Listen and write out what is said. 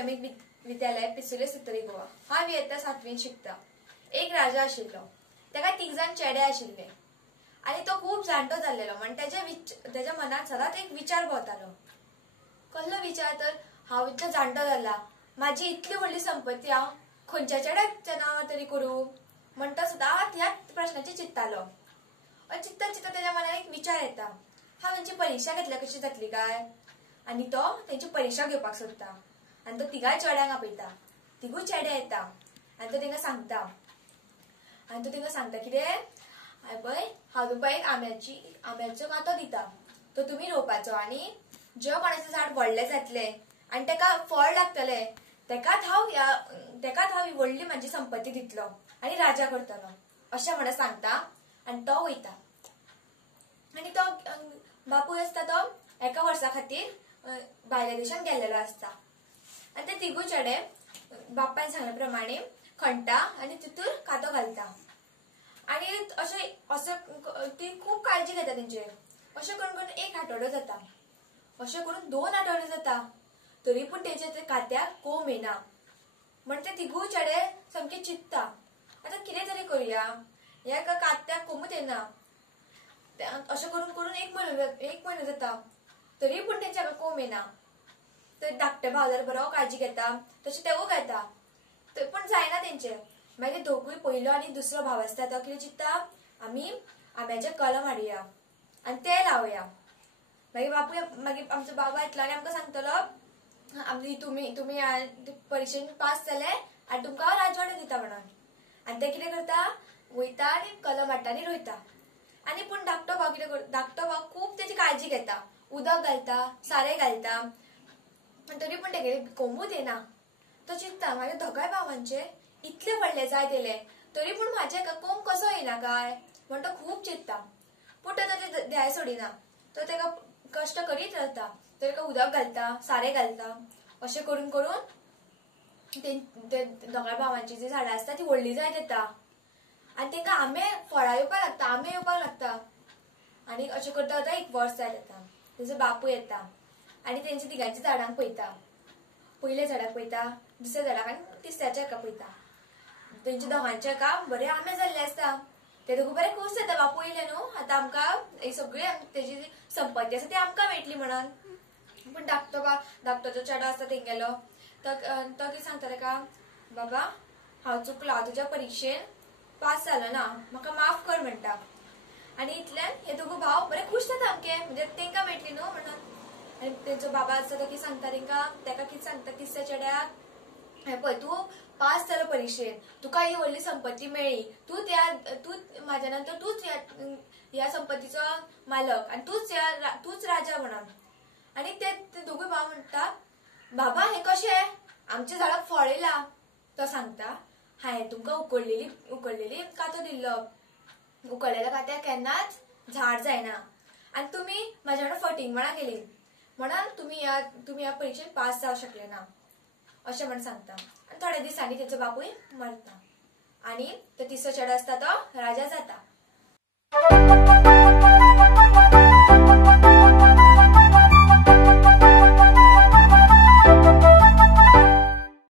प्राथमिक विद्यालय पिसुले सत्तरी गोवा। हांव इयत्ता 7वीत शिकता। एक राजा आशिल्लो, ताका 3 जाण चेडे आशिल्ले आनी तो खूप जाणटो जाल्लेलो। म्हण तेज्या मनात सदांच एक विचार भोंवतालो। कसलो विचार तर हांव इतलो जाणटो जाला, म्हाजी इतली व्हडली संपत्ती हांव खंयच्या चेड्याक नांव तरी करूं म्हण तो सदांच ह्याच प्रश्नाची चिंत्तालो। चिंतता चिंतता तेज्या मनात एक विचार येता, हांव तेंची परीक्षा घेतल्यार कशी जातली काय। आनी तो तेंची परीक्षा घेवपाक सोदता आनी तो 3 चेड्यांक आपयता। 3 चेडे येता आनी तो तेंकां सांगता कितें पळय हांव तुमकां एक आंब्याचो कांटो दिता, तो तुमी रोवपाचो आनी जे कोणाचें झाड व्हडलें जातलें आनी ताका फळ लागतलें तेकाच हांव ही व्हडली म्हाजी संपत्ती दितलो आनी राजा करतलो अशें म्हणून सांगता आनी तो वयता। आनी तो बापूय आसता तो एका वर्सा खातीर भायल्या देशांत गेल्लेलो आसता आनी ते 3 चेडे बापायन सांगले प्रमाणे खणटा आनी तितूर कांटो घालता आनी असो ती खूब काळजी घेता तेंचेर। अशें करून 1 आठवडो जाता, अशें करून 2 आठवडे जाता, तरी पूण तेंच्या कात्याक कोंब येना। म्हण ते 3 चेडे सामके चिंतता, आतां कितें तरी करुया, ह्या कात्याक कोंबूच येना। अशें करून 1 म्हयनो जाता, तरी पूण तेंच्या कोंब येना। तर धाकटो भाव जाल्यार बरो काळजी घेता, तशें तेवूय घेता, पूण जायना तेंचें। मागीर दोगूय पयलो आनी दुसरो भाव आसता तो कितें चिंतता, आमी आंब्याचें कलम हाडुया आनी तें लावया। मागीर आमचो बाबा येतलो आनी आमकां सांगतलो तुमी परिक्षेन पास जाले आनी तुमकां हांव राजवाडो दिता म्हणून। आनी ते कितें करता, वयता आनी कलम हाडटा आनी रोयता। आनी पूण धाकटो भाव खूब तेची काळजी घेता, उदक घालता, सारें घालता, तरी पूण तेगे कोंबूच येना। तो चिंतता म्हाज्या दोगांय भावांचे इतले व्हडले जायत येले, तरी पूण म्हाजे कोंब कसो येना काय म्हण तो खूब चिंतता। पूण तो ताचें ध्याय सोडिना, तो तेका कश्ट करीत रावता, तेका उदक घालता, सारें घालता। अशें करून ते दोगांय भावांची जी झाडां आसता ती व्हडली जायत येता आनी तांकां फळां येवपाक लागता, आंबे येवपाक लागता। आनी अशें करता 1 वर्स जायत येता। तेजो बापूय येता आनी तेंच्या 3 झाडांक पळयता, पयल्या झाडाक पळयता, दुसऱ्या झाडाक आनी तिसऱ्याच्या हाका पळयता। तेंच्या दोगांच्या हाका बरे आंबे जाल्ले आसता। ते दोगूय बरे खूश जाता, बापूय येयले न्हू, आतां आमकां सगळी तेजी संपत्ती आसा ती आमकां मेळटली म्हणून। पूण धाकटो जो चेडो आसता तेंगेलो तो कितें सांगता ताका, बाबा हांव चुकलो, हांव तुज्या परिक्षेन पास जालो ना, म्हाका माफ कर म्हणटा। आनी इतल्यान हे 2 भाव बरे खूश जाता सामके, म्हणजे तेंकां मेळटली न्हू म्हणून। आनी तेंचो बाबा आसता तो कितें सांगता ताका कितें सांगता तिसऱ्या चेड्याक, हे पळय तूं पास जालो परिक्षेन, तुका ही व्हडली संपत्ती मेळ्ळी, तूं म्हाज्या नंतर तूच ह्या संपत्तीचो मालक आनी तूच राजा म्हणून। आनी ते 2 भाव म्हणटा, बाबा हें कशें, आमच्या झाडाक फळ येयला। तो सांगता, हांवें तुमकां उकडलेली कांटो दिल्लो, उकडलेल्या कात्याक केन्नाच झाड जायना आनी तुमी म्हाज्या वांगडा फटिंगपणां केली म्हणून तुमी ह्या परिक्षेन पास जावंक शकले ना अशें म्हण सांगता। आनी थोड्या दिसांनी तेचो बापूय मरता आनी तो तिसरो चेडो आसता तो राजा जाता।